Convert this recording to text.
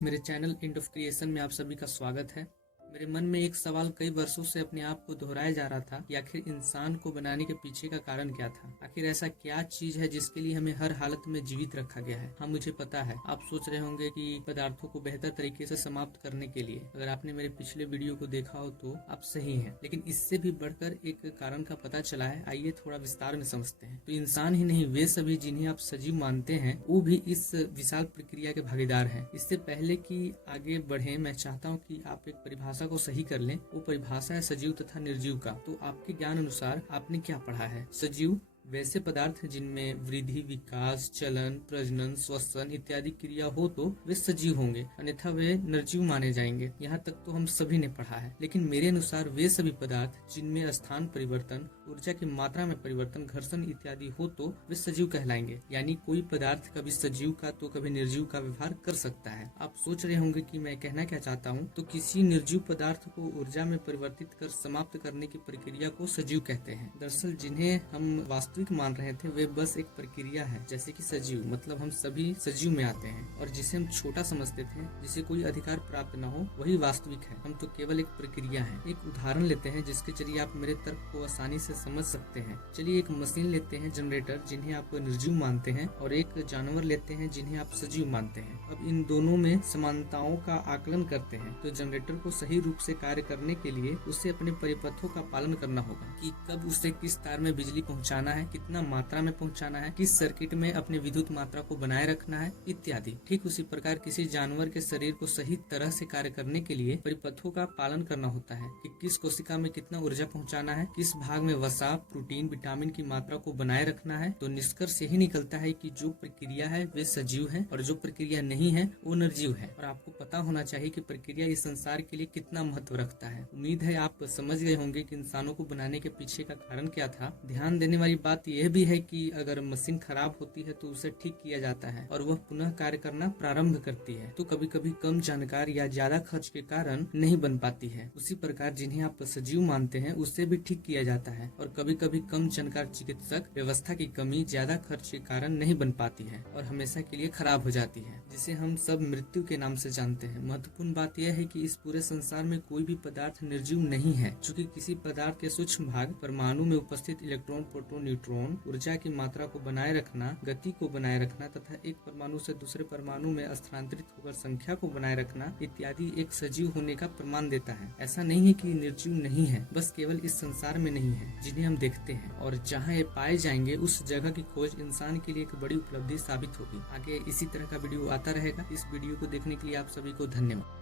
मेरे channel end of creation में आप सभी का स्वागत है। मेरे मन में एक सवाल कई वर्षों से अपने आप को दोहराया जा रहा था कि आखिर इंसान को बनाने के पीछे का कारण क्या था। आखिर ऐसा क्या चीज है जिसके लिए हमें हर हालत में जीवित रखा गया है। हाँ, मुझे पता है आप सोच रहे होंगे कि पदार्थों को बेहतर तरीके से समाप्त करने के लिए। अगर आपने मेरे पिछले वीडियो को देखा हो तो आप सही हैं, लेकिन इससे भी बढ़कर एक कारण का पता चला है। आइए थोड़ा विस्तार में समझते हैं। तो इंसान ही नहीं, वे सभी जिन्हें आप सजीव मानते हैं वो भी इस विशाल प्रक्रिया के भागीदार हैं। इससे पहले कि आगे बढ़े, मैं चाहता हूँ कि आप एक परिभाषा को सही कर लें। वो परिभाषा है सजीव तथा निर्जीव का। तो आपके ज्ञान अनुसार आपने क्या पढ़ा है? सजीव वैसे पदार्थ हैं जिनमें वृद्धि, विकास, चलन, प्रजनन, श्वसन इत्यादि क्रिया हो तो वे सजीव होंगे, अन्यथा वे निर्जीव माने जाएंगे। यहाँ तक तो हम सभी ने पढ़ा है। लेकिन मेरे अनुसार वे सभी पदार्थ जिनमें स्थान परिवर्तन, ऊर्जा की मात्रा में परिवर्तन, घर्षण इत्यादि हो तो वे सजीव कहलाएंगे। यानी कोई पदार्थ कभी सजीव का तो कभी निर्जीव का व्यवहार कर सकता है। आप सोच रहे होंगे कि मैं कहना क्या चाहता हूँ। तो किसी निर्जीव पदार्थ को ऊर्जा में परिवर्तित कर समाप्त करने की प्रक्रिया को सजीव कहते हैं। दरअसल जिन्हें हम वास्तविक मान रहे थे वे बस एक प्रक्रिया है। जैसे कि सजीव मतलब हम सभी सजीव में आते हैं, और जिसे हम छोटा समझते थे, जिसे कोई अधिकार प्राप्त न हो, वही वास्तविक है। हम तो केवल एक प्रक्रिया है। एक उदाहरण लेते हैं जिसके जरिए आप मेरे तर्क को आसानी से समझ सकते हैं। चलिए एक मशीन लेते हैं, जनरेटर, जिन्हें आप निर्जीव मानते हैं, और एक जानवर लेते हैं जिन्हें आप सजीव मानते हैं। अब इन दोनों में समानताओं का आकलन करते हैं। तो जनरेटर को सही रूप से कार्य करने के लिए उसे अपने परिपथों का पालन करना होगा कि कब उसे किस तार में बिजली पहुंचाना है, कितना मात्रा में पहुंचाना है, किस सर्किट में अपने विद्युत मात्रा को बनाए रखना है इत्यादि। ठीक उसी प्रकार किसी जानवर के शरीर को सही तरह से कार्य करने के लिए परिपथों का पालन करना होता है कि किस कोशिका में कितना ऊर्जा पहुंचाना है, किस भाग में वसा, प्रोटीन, विटामिन की मात्रा को बनाए रखना है। तो निष्कर्ष यही निकलता है कि जो प्रक्रिया है वे सजीव है और जो प्रक्रिया नहीं है वो निर्जीव है। और आपको पता होना चाहिए कि प्रक्रिया इस संसार के लिए कितना महत्व रखता है। उम्मीद है आप समझ गए होंगे कि इंसानों को बनाने के पीछे का कारण क्या था। ध्यान देने वाली बात यह भी है कि अगर मशीन खराब होती है तो उसे ठीक किया जाता है और वह पुनः कार्य करना प्रारंभ करती है। तो कभी कभी कम जानकार या ज्यादा खर्च के कारण नहीं बन पाती है। उसी प्रकार जिन्हें आप सजीव मानते हैं उसे भी ठीक किया जाता है, और कभी कभी कम जानकार चिकित्सक व्यवस्था की कमी, ज्यादा खर्च के कारण नहीं बन पाती है और हमेशा के लिए खराब हो जाती है, जिसे हम सब मृत्यु के नाम से जानते हैं। महत्वपूर्ण बात यह है कि इस पूरे संसार में कोई भी पदार्थ निर्जीव नहीं है, चूँकि किसी पदार्थ के सूक्ष्म भाग परमाणु में उपस्थित इलेक्ट्रॉन, प्रोटॉन, न्यूट्रॉन ऊर्जा की मात्रा को बनाए रखना, गति को बनाए रखना तथा एक परमाणु से दूसरे परमाणु में स्थानांतरित होकर संख्या को बनाए रखना इत्यादि एक सजीव होने का प्रमाण देता है। ऐसा नहीं है कि निर्जीव नहीं है, बस केवल इस संसार में नहीं है जिन्हें हम देखते हैं, और जहाँ ये पाए जाएंगे उस जगह की खोज इंसान के लिए एक बड़ी उपलब्धि साबित होगी। आगे इसी तरह का वीडियो आता रहेगा। इस वीडियो को देखने के लिए आप सभी को धन्यवाद।